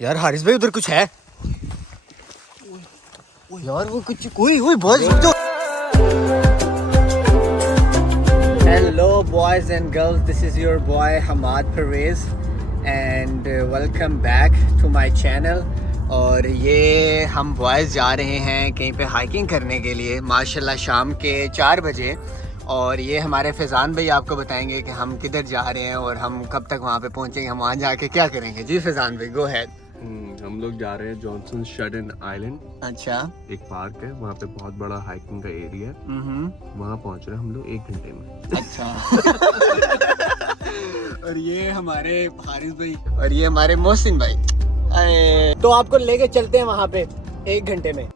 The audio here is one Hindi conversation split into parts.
यार हारिस भाई उधर कुछ है यार, वो कुछ कोई बॉयज रुक जाओ। Hello boys and girls, this is your boy Hamad Parvez and welcome back to my channel. और ये हम बॉयज़ जा रहे हैं कहीं पे हाइकिंग करने के लिए माशाल्लाह शाम के 4 बजे। और ये हमारे फैज़ान भाई आपको बताएंगे कि हम किधर जा रहे हैं और हम कब तक वहाँ पे पहुँचेंगे, हम वहाँ जाके क्या करेंगे। जी फैज़ान भाई गो हैड। हम लोग जा रहे हैं जॉनसन शटन आइलैंड। अच्छा, एक पार्क है वहाँ पे, बहुत बड़ा हाइकिंग का एरिया है। वहाँ पहुँच रहे हैं हम लोग 1 घंटे में। अच्छा और ये हमारे हारिस भाई और ये हमारे मोहसिन भाई, तो आपको लेके चलते हैं वहाँ पे 1 घंटे में।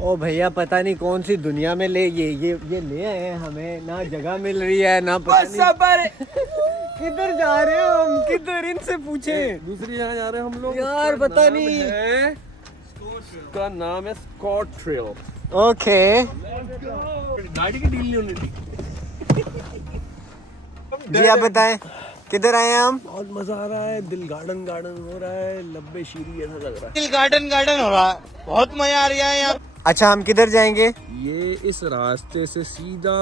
ओ भैया पता नहीं कौन सी दुनिया में ये ले आए हैं हमें, ना जगह मिल रही है ना पता नहीं किधर जा रहे हो हम, किधर इनसे पूछे। दूसरी जगह जा रहे हैं हम लोग यार पता नहीं, उसका नाम है स्कॉट ट्रेल। ओके गाड़ी की डील नहीं होनी थी। जी आप बताएं किधर आए हैं हम। बहुत मजा आ रहा है, दिल गार्डन हो रहा है, लब्बे शीरी ऐसा लग रहा है। दिल गार्डन हो रहा है, बहुत मजा आ रहा है यहाँ। अच्छा हम किधर जाएंगे। ये इस रास्ते से सीधा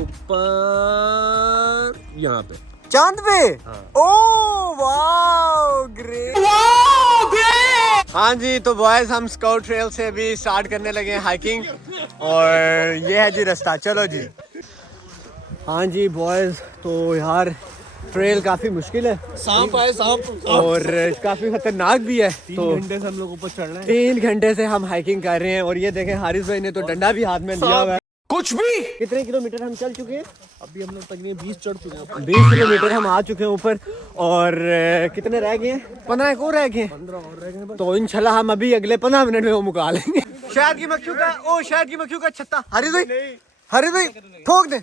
ऊपर यहाँ पे चांद पे। हाँ। Oh wow great. हाँ जी, तो बॉयज हम स्काउट ट्रेल से अभी स्टार्ट करने लगे हैं हाइकिंग और ये है जी रास्ता, चलो जी। हाँ जी बॉयज, तो यार ट्रेल काफी मुश्किल है, सांप आए सांप। और काफी खतरनाक भी है। 3 घंटे से हम लोग ऊपर चढ़ रहे हैं। 3 घंटे से हम हाइकिंग कर रहे हैं और ये देखें हारिस भाई ने तो डंडा भी हाथ में लिया हुआ है। कुछ भी। कितने किलोमीटर हम चल चुके हैं अभी हम लोग तकरीबन 20 चढ़ चुके हैं। 20 किलोमीटर हम आ चुके हैं ऊपर, और कितने रह गए हैं, 15 एक और रह गए हैं। 15 और रह गए बस। तो इंशाल्लाह हम अभी अगले 15 मिनट में वो मुका लेंगे। शहद की मक्खियों का, ओ शहद की मक्खियों का छत्ता। हरी भाई ठोक दे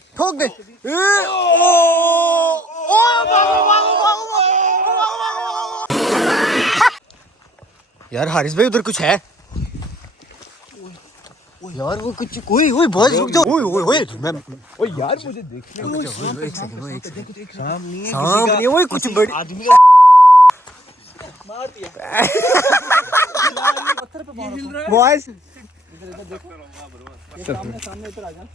यार हारिस भाई उधर कुछ है यार, वो कुछ कोई बॉयज रुक जाओ। मैं ओ यार मुझे देखने को एक सेकंड सांप नहीं, वो कुछ बड़ी आदमी मार दिया। पत्थर पे मारो बॉयज। सामने इधर आ जा।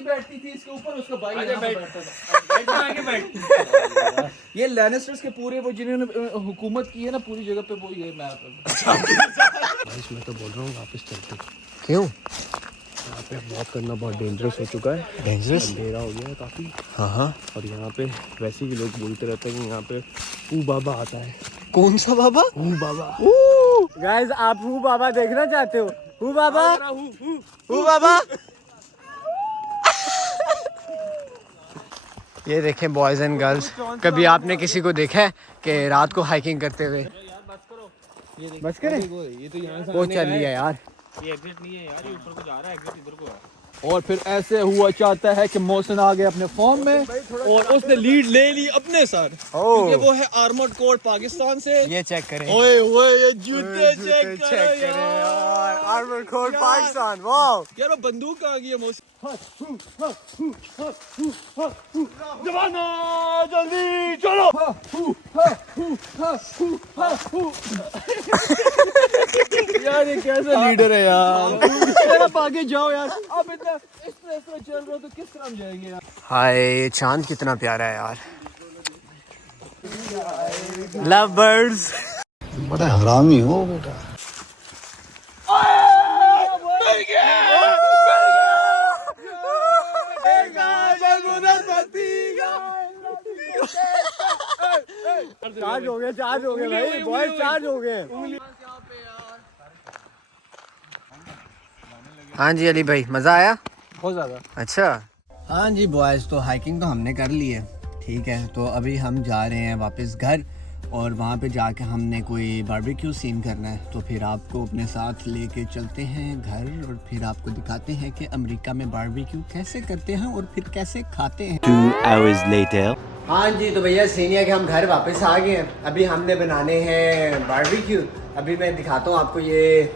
बैठती थी इसके ऊपर, उसका भाई यहाँ पे बैठता था। आगे बैठ। ये लैनिस्टर्स के पूरे, वो जिन्होंने हुकूमत की है ना पूरी जगह पे, वो ये मैप है। मैं तो बोल रहा हूँ वापस चलते हैं। क्यों यहाँ पे वॉक करना बहुत डेंजरस हो चुका है। डेंजरस? अंधेरा हो गया है काफी। हाँ और यहाँ पे वैसे भी लोग बोलते रहते हैं कि यहाँ पे ऊ बाबा आता है। कौन सा बाबा? ऊ बाबा। गाइस आप हु बाबा देखना चाहते हो? हु बाबा, हु बाबा। ये देखें बॉयज एंड गर्ल्स, कभी आपने किसी को देखा है कि रात को हाइकिंग करते हुए? बस करें, ये तो यहाँ वो चल लिया यार। ये एग्जिट नहीं है यार, ये ऊपर को जा रहा है, एग्जिट इधर को है। और फिर ऐसे हुआ चाहता है कि मोहसिन आ गए अपने फॉर्म में और उसने लीड ले ली अपने साथ, क्योंकि वो है आर्मर्ड कोर पाकिस्तान से। ये चेक करें, ओए ओए ये जूते चेक करो यार, आर्मर्ड कोर पाकिस्तान। वाओ यार, वो बंदूक आ गई है मोहसिन। जवाना जल्दी चलो। यार ये कैसा लीडर है यार, आप आगे जाओ यार। अब इतना इस तरह चल रहा हो तो किस तरह हम जाएंगे यार। हाय चांद कितना प्यारा है यार। Love birds. बड़ा हरामी हो बेटा। चार्ज हो गए भाई, बॉयज चार्ज हो गए। हाँ जी अली भाई, मज़ा आया? बहुत ज़्यादा। अच्छा हाँ जी बॉयज़, तो हाइकिंग तो हमने कर ली है, ठीक है। तो अभी हम जा रहे हैं वापस घर, और वहाँ पे जाके हमने कोई बारबेक्यू सीन करना है। तो फिर आपको अपने साथ लेके चलते हैं घर, और फिर आपको दिखाते हैं कि अमेरिका में बारबेक्यू कैसे करते हैं और फिर कैसे खाते हैं। 2 hours later. हाँ जी, तो भैया सीनियर के हम घर वापस आ गए हैं। अभी हमने बनाने हैं बारबेक्यू। अभी मैं दिखाता हूँ आपको, ये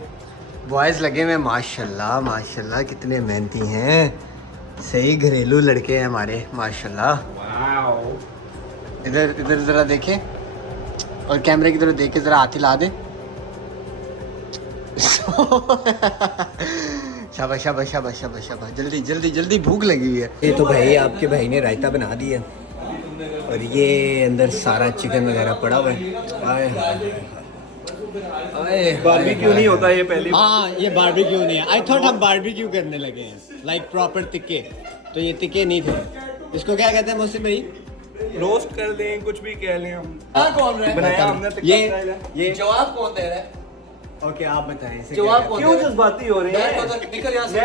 बॉयज़ लगे हुए माशाल्लाह माशाल्लाह, कितने मेहनती हैं, सही घरेलू लड़के हैं हमारे माशाल्लाह। इधर इधर ज़रा देखें, और कैमरे की तरफ देख के ज़रा हाथ हिला दें। शाबाश शाबाश शाबाश शाबाश शाबाश, जल्दी जल्दी जल्दी, भूख लगी हुई है। ये तो भाई आपके भाई ने रायता बना दिया, और ये अंदर सारा चिकन वगैरह पड़ा हुआ है। बारबेक्यू नहीं होता ये पहले। हाँ ये बारबेक्यू नहीं है। आई थॉट हम बारबेक्यू करने लगे हैं, लाइक प्रॉपर तिक्के। तो ये तिक्के नहीं थे। इसको क्या कहते हैं मोहसिन भाई? रोस्ट कर दें, कुछ भी कह लें हम। कौन रहा है? बनाया हमने ये जवाब कौन दे रहा है? ओके आप बताएं इसे जवाब क्या कौन क्यों दे रहा है? जज्बाती हो रहे हैं? निकल यहाँ से।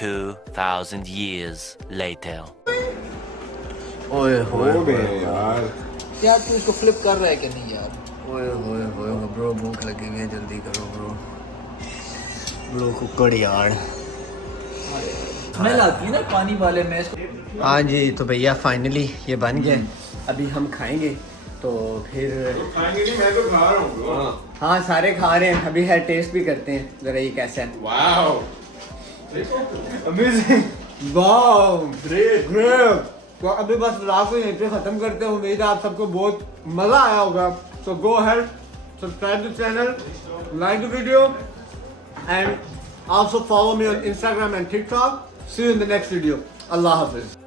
2000 years later. कहते हैं? ओए होए यार यार तू इसको फ्लिप कर रहा है कि नहीं यार? ओए होए होए ब्रो, भूख लगी हुई है, जल्दी करो ब्रो। ब्रो कुकड़ यार। स्मेल आती है ना पानी वाले में इसको। हाँ जी, तो भैया फाइनली ये बन गया। अभी हम खाएंगे, तो फिर खाएंगे नहीं, मैं तो खा रहा हूँ। हाँ सारे खा रहे हैं। अभी है टेस्ट भी करते हैं ज़रा ये कैसा है। Wow amazing, wow great great. तो अभी बस व्लॉग को यहीं पे ख़त्म करते हैं। उम्मीद है आप सबको बहुत मज़ा आया होगा। So go ahead, subscribe the channel, like the video, and also follow me on Instagram and TikTok. See you in the next video. Allah Hafiz.